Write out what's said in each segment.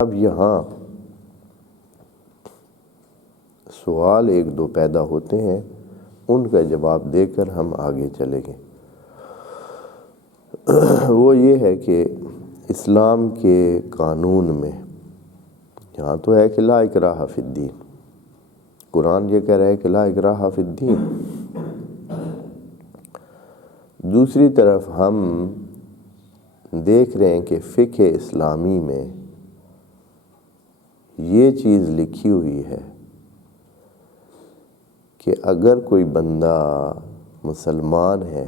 اب یہاں سوال ایک دو پیدا ہوتے ہیں، ان کا جواب دے کر ہم آگے چلیں گے۔ وہ یہ ہے کہ اسلام کے قانون میں یہاں تو ہے کہ لا اکراہ فی الدین، قرآن یہ کہہ رہا ہے کہ لا اکراہ فی الدین۔ دوسری طرف ہم دیکھ رہے ہیں کہ فقہ اسلامی میں یہ چیز لکھی ہوئی ہے کہ اگر کوئی بندہ مسلمان ہے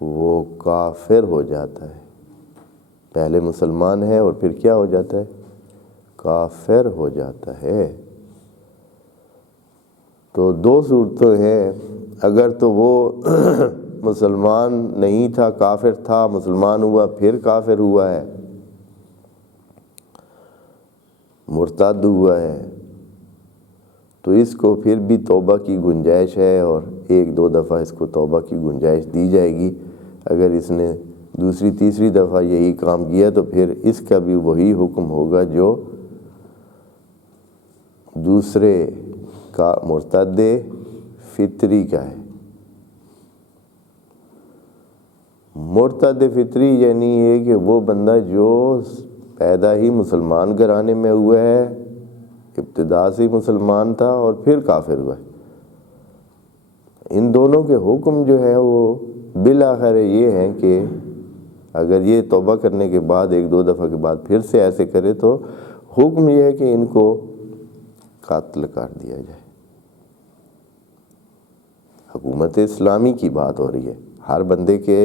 وہ کافر ہو جاتا ہے، پہلے مسلمان ہے اور پھر کیا ہو جاتا ہے؟ کافر ہو جاتا ہے۔ تو دو صورتیں ہیں، اگر تو وہ مسلمان نہیں تھا، کافر تھا، مسلمان ہوا پھر کافر ہوا ہے، مرتد ہوا ہے، تو اس کو پھر بھی توبہ کی گنجائش ہے اور ایک دو دفعہ اس کو توبہ کی گنجائش دی جائے گی۔ اگر اس نے دوسری تیسری دفعہ یہی کام کیا تو پھر اس کا بھی وہی حکم ہوگا جو دوسرے کا مرتد فطری کا ہے۔ مرتد فطری یعنی یہ کہ وہ بندہ جو پیدا ہی مسلمان گھرانے میں ہوا ہے، ابتدا سے مسلمان تھا اور پھر کافر ہوا ہے، ان دونوں کے حکم جو ہیں وہ بالآخر یہ ہیں کہ اگر یہ توبہ کرنے کے بعد ایک دو دفعہ کے بعد پھر سے ایسے کرے تو حکم یہ ہے کہ ان کو قتل کر دیا جائے۔ حکومت اسلامی کی بات ہو رہی ہے، ہر بندے کے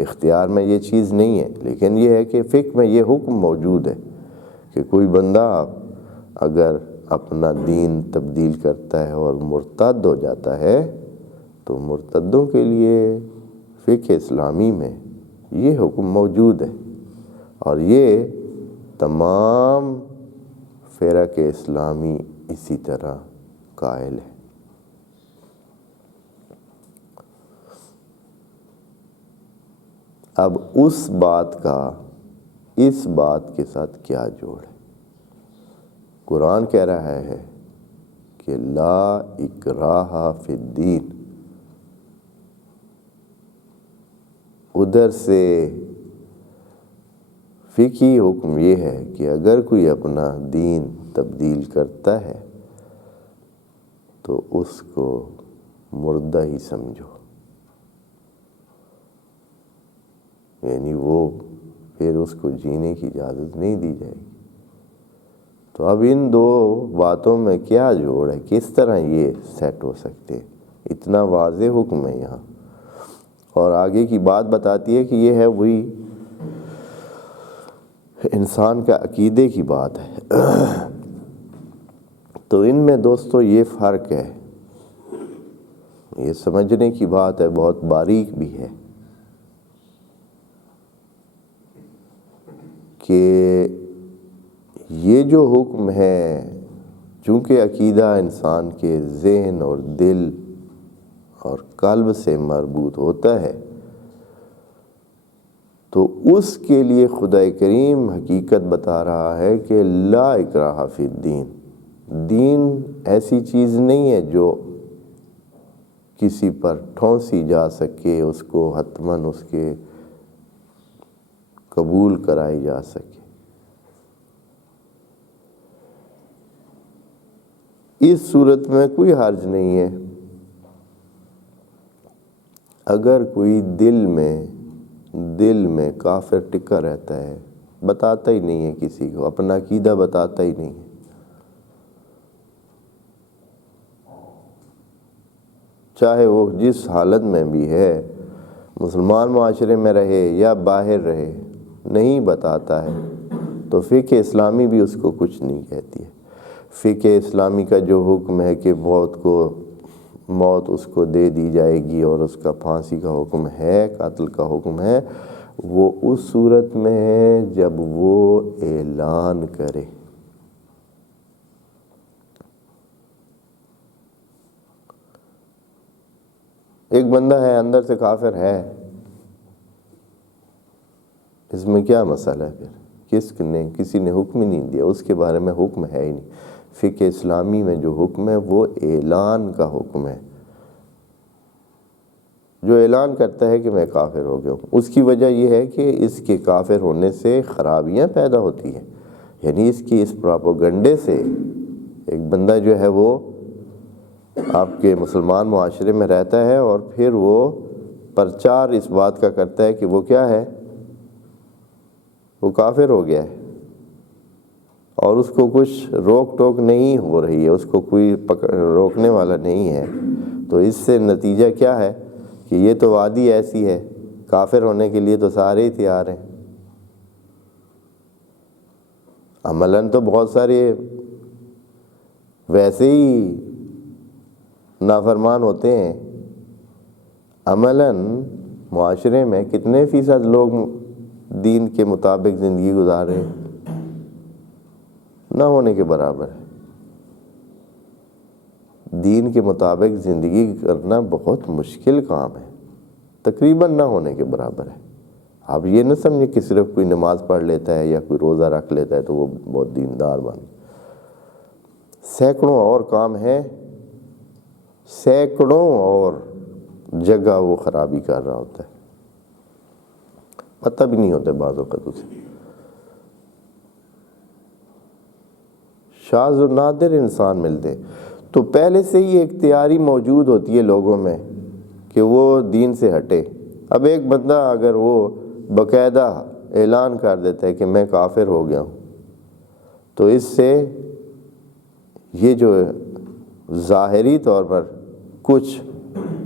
اختیار میں یہ چیز نہیں ہے، لیکن یہ ہے کہ فقہ میں یہ حکم موجود ہے کہ کوئی بندہ اگر اپنا دین تبدیل کرتا ہے اور مرتد ہو جاتا ہے تو مرتدوں کے لیے فقہ اسلامی میں یہ حکم موجود ہے، اور یہ تمام فرق اسلامی اسی طرح قائل ہے۔ اب اس بات کا اس بات کے ساتھ کیا جوڑ ہے؟ قرآن کہہ رہا ہے کہ لا اکراہ فی الدین، ادھر سے فقہی حکم یہ ہے کہ اگر کوئی اپنا دین تبدیل کرتا ہے تو اس کو مردہ ہی سمجھو، یعنی وہ پھر اس کو جینے کی اجازت نہیں دی جائے گی۔ تو اب ان دو باتوں میں کیا جوڑ ہے؟ کس طرح یہ سیٹ ہو سکتے؟ اتنا واضح حکم ہے یہاں، اور آگے کی بات بتاتی ہے کہ یہ ہے وہی انسان کا عقیدے کی بات ہے۔ تو ان میں دوستو یہ فرق ہے، یہ سمجھنے کی بات ہے، بہت باریک بھی ہے کہ یہ جو حکم ہے، چونکہ عقیدہ انسان کے ذہن اور دل اور قلب سے مربوط ہوتا ہے، تو اس کے لیے خدا کریم حقیقت بتا رہا ہے کہ لا اکراہ فی الدین، دین ایسی چیز نہیں ہے جو کسی پر ٹھونسی جا سکے، اس کو حتماً اس کے قبول کرائی جا سکے۔ اس صورت میں کوئی حرج نہیں ہے اگر کوئی دل میں کافر ٹکا رہتا ہے، بتاتا ہی نہیں ہے کسی کو، اپنا عقیدہ بتاتا ہی نہیں ہے، چاہے وہ جس حالت میں بھی ہے، مسلمان معاشرے میں رہے یا باہر رہے، نہیں بتاتا ہے تو فقہ اسلامی بھی اس کو کچھ نہیں کہتی ہے۔ فقہ اسلامی کا جو حکم ہے کہ موت اس کو دے دی جائے گی اور اس کا پھانسی کا حکم ہے، قتل کا حکم ہے، وہ اس صورت میں ہے جب وہ اعلان کرے۔ ایک بندہ ہے اندر سے کافر ہے، اس میں کیا مسئلہ ہے پھر؟ کسی نے حکم ہی نہیں دیا، اس کے بارے میں حکم ہے ہی نہیں۔ فقہ اسلامی میں جو حکم ہے وہ اعلان کا حکم ہے۔ جو اعلان کرتا ہے کہ میں کافر ہو گیا ہوں، اس کی وجہ یہ ہے کہ اس کے کافر ہونے سے خرابیاں پیدا ہوتی ہیں، یعنی اس کی اس پراپوگنڈے سے ایک بندہ جو ہے وہ آپ کے مسلمان معاشرے میں رہتا ہے اور پھر وہ پرچار اس بات کا کرتا ہے کہ وہ کیا ہے، وہ کافر ہو گیا ہے، اور اس کو کچھ روک ٹوک نہیں ہو رہی ہے، اس کو کوئی روکنے والا نہیں ہے۔ تو اس سے نتیجہ کیا ہے کہ یہ تو وادی ایسی ہے، کافر ہونے کے لیے تو سارے ہی تیار ہیں۔ عملاً تو بہت سارے ویسے ہی نافرمان ہوتے ہیں، عملاً معاشرے میں کتنے فیصد لوگ دین کے مطابق زندگی گزار رہے ہیں؟ نہ ہونے کے برابر ہے۔ دین کے مطابق زندگی کرنا بہت مشکل کام ہے، تقریباً نہ ہونے کے برابر ہے۔ آپ یہ نہ سمجھیں کہ صرف کوئی نماز پڑھ لیتا ہے یا کوئی روزہ رکھ لیتا ہے تو وہ بہت دیندار بن، سینکڑوں اور کام ہیں، سینکڑوں اور جگہ وہ خرابی کر رہا ہوتا ہے، پتہ بھی نہیں ہوتا بعض اوقات اسے۔ شاذ و نادر انسان ملتے ہیں، تو پہلے سے ہی ایک تیاری موجود ہوتی ہے لوگوں میں کہ وہ دین سے ہٹے۔ اب ایک بندہ اگر وہ باقاعدہ اعلان کر دیتا ہے کہ میں کافر ہو گیا ہوں، تو اس سے یہ جو ظاہری طور پر کچھ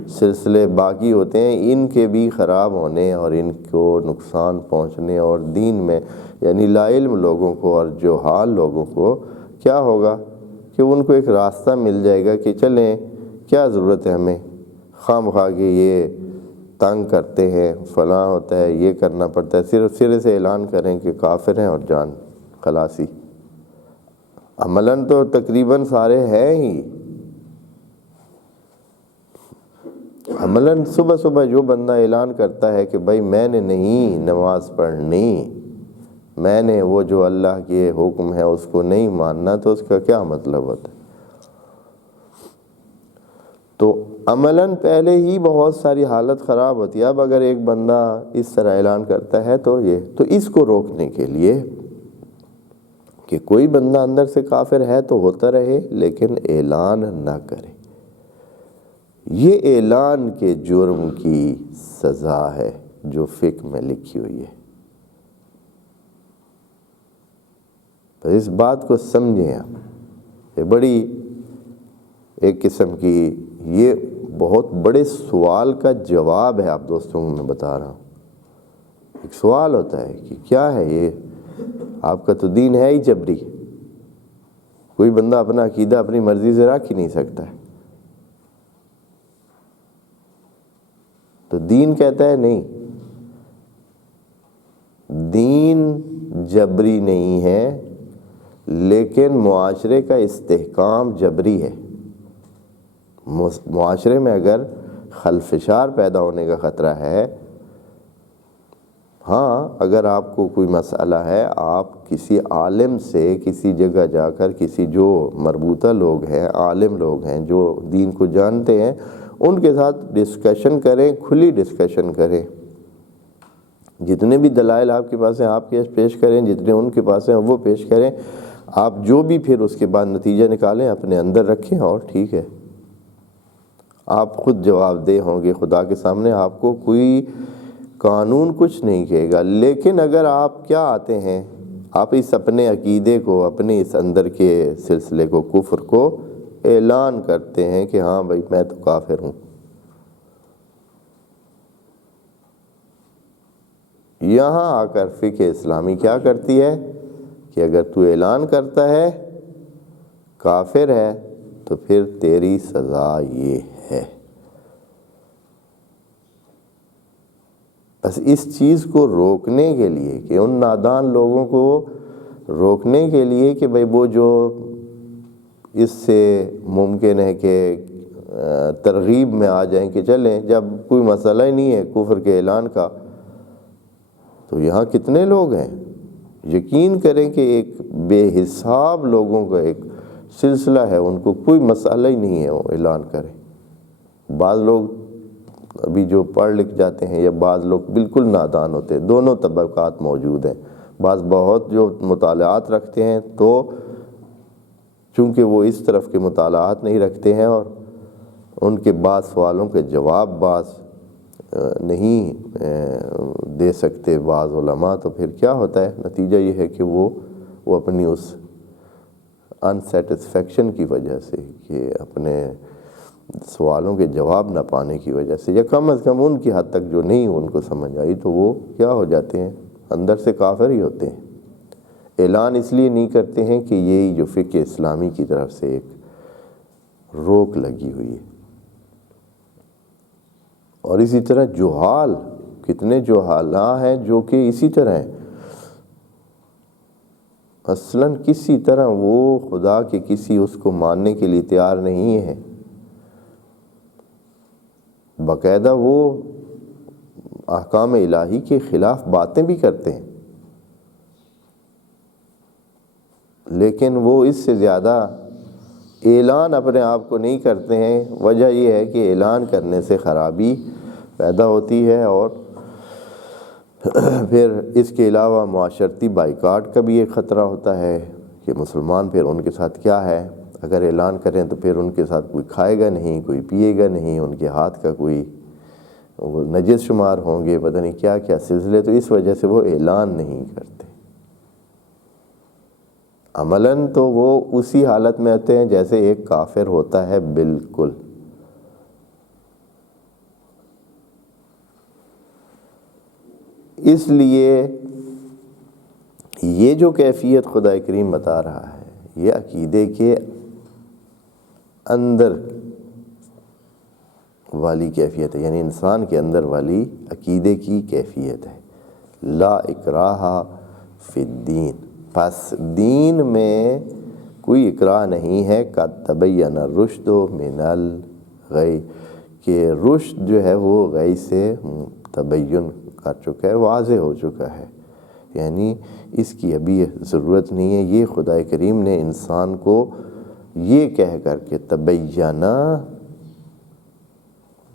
سلسلے باقی ہوتے ہیں، ان کے بھی خراب ہونے اور ان کو نقصان پہنچنے، اور دین میں یعنی لا علم لوگوں کو اور جہال لوگوں کو کیا ہوگا کہ ان کو ایک راستہ مل جائے گا کہ چلیں کیا ضرورت ہے ہمیں خواہ مخواہ کے یہ تنگ کرتے ہیں، فلاں ہوتا ہے، یہ کرنا پڑتا ہے، صرف سرے سے اعلان کریں کہ کافر ہیں اور جان خلاصی۔ عملاً تو تقریباً سارے ہیں ہی۔ عملاً صبح صبح جو بندہ اعلان کرتا ہے کہ بھائی میں نے نہیں نماز پڑھنی، میں نے وہ جو اللہ کے حکم ہے اس کو نہیں ماننا، تو اس کا کیا مطلب ہوتا ہے؟ تو عملاً پہلے ہی بہت ساری حالت خراب ہوتی ہے۔ اب اگر ایک بندہ اس طرح اعلان کرتا ہے تو اس کو روکنے کے لیے کہ کوئی بندہ اندر سے کافر ہے تو ہوتا رہے لیکن اعلان نہ کرے، یہ اعلان کے جرم کی سزا ہے جو فقہ میں لکھی ہوئی ہے۔ تو اس بات کو سمجھیں آپ، یہ بڑی ایک قسم کی یہ بہت بڑے سوال کا جواب ہے۔ آپ دوستوں کو میں بتا رہا ہوں، ایک سوال ہوتا ہے کہ کیا ہے یہ، آپ کا تو دین ہے ہی جبری، کوئی بندہ اپنا عقیدہ اپنی مرضی سے رکھ ہی نہیں سکتا ہے۔ تو دین کہتا ہے نہیں، دین جبری نہیں ہے، لیکن معاشرے کا استحکام جبری ہے۔ معاشرے میں اگر خلفشار پیدا ہونے کا خطرہ ہے، ہاں اگر آپ کو کوئی مسئلہ ہے، آپ کسی عالم سے کسی جگہ جا کر کسی جو مربوطہ لوگ ہیں، عالم لوگ ہیں جو دین کو جانتے ہیں، ان کے ساتھ ڈسکشن کریں، کھلی ڈسکشن کریں، جتنے بھی دلائل آپ کے پاس ہیں آپ کے پیش کریں، جتنے ان کے پاس ہیں وہ پیش کریں، آپ جو بھی پھر اس کے بعد نتیجہ نکالیں اپنے اندر رکھیں، اور ٹھیک ہے آپ خود جواب دہ ہوں گے خدا کے سامنے، آپ کو کوئی قانون کچھ نہیں کہے گا۔ لیکن اگر آپ کیا آتے ہیں، آپ اس اپنے عقیدے کو، اپنے اس اندر کے سلسلے کو، کفر کو اعلان کرتے ہیں کہ ہاں بھائی میں تو کافر ہوں، یہاں آ کر فقہ اسلامی کیا کرتی ہے کہ اگر تو اعلان کرتا ہے کافر ہے تو پھر تیری سزا یہ ہے۔ بس اس چیز کو روکنے کے لیے کہ ان نادان لوگوں کو روکنے کے لیے کہ بھئی وہ جو اس سے ممکن ہے کہ ترغیب میں آ جائیں کہ چلیں جب کوئی مسئلہ ہی نہیں ہے کفر کے اعلان کا، تو یہاں کتنے لوگ ہیں یقین کریں کہ ایک بے حساب لوگوں کا ایک سلسلہ ہے، ان کو کوئی مسئلہ ہی نہیں ہے وہ اعلان کریں۔ بعض لوگ ابھی جو پڑھ لکھ جاتے ہیں یا بعض لوگ بالکل نادان ہوتے ہیں، دونوں طبقات موجود ہیں۔ بعض بہت جو مطالعات رکھتے ہیں تو چونکہ وہ اس طرف کے مطالعات نہیں رکھتے ہیں اور ان کے بعض سوالوں کے جواب بعض نہیں دے سکتے بعض علماء، تو پھر کیا ہوتا ہے، نتیجہ یہ ہے کہ وہ اپنی اس انسیٹسفیکشن کی وجہ سے، کہ اپنے سوالوں کے جواب نہ پانے کی وجہ سے، یا کم از کم ان کی حد تک جو نہیں ان کو سمجھ آئی، تو وہ کیا ہو جاتے ہیں، اندر سے کافر ہی ہوتے ہیں۔ اعلان اس لیے نہیں کرتے ہیں کہ یہی جو فقہ اسلامی کی طرف سے ایک روک لگی ہوئی ہے۔ اور اسی طرح جہال، کتنے جہالاء ہیں جو کہ اسی طرح ہیں، اصلاً کسی طرح وہ خدا کے کسی اس کو ماننے کے لیے تیار نہیں ہے، باقاعدہ وہ احکام الہی کے خلاف باتیں بھی کرتے ہیں، لیکن وہ اس سے زیادہ اعلان اپنے آپ کو نہیں کرتے ہیں۔ وجہ یہ ہے کہ اعلان کرنے سے خرابی پیدا ہوتی ہے، اور پھر اس کے علاوہ معاشرتی بائیکاٹ کا بھی ایک خطرہ ہوتا ہے کہ مسلمان پھر ان کے ساتھ کیا ہے، اگر اعلان کریں تو پھر ان کے ساتھ کوئی کھائے گا نہیں، کوئی پیے گا نہیں، ان کے ہاتھ کا کوئی وہ نجس شمار ہوں گے، پتہ نہیں کیا کیا سلسلے، تو اس وجہ سے وہ اعلان نہیں کرتے۔ عملاً تو وہ اسی حالت میں ہوتے ہیں جیسے ایک کافر ہوتا ہے بالکل۔ اس لیے یہ جو کیفیت خدا کریم بتا رہا ہے، یہ عقیدے کے اندر والی کیفیت ہے، یعنی انسان کے اندر والی عقیدے کی کیفیت ہے۔ لا اکراہ فی الدین، پس دین میں کوئی اکراہ نہیں ہے۔ قد تبین الرشد من الغی، کہ رشد جو ہے وہ غی سے تبین کر چکا ہے، واضح ہو چکا ہے، یعنی اس کی ابھی ضرورت نہیں ہے۔ یہ خدا کریم نے انسان کو یہ کہہ کر کے تبینہ،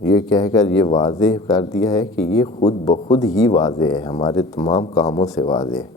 یہ کہہ کر یہ واضح کر دیا ہے کہ یہ خود بخود ہی واضح ہے، ہمارے تمام کاموں سے واضح ہے۔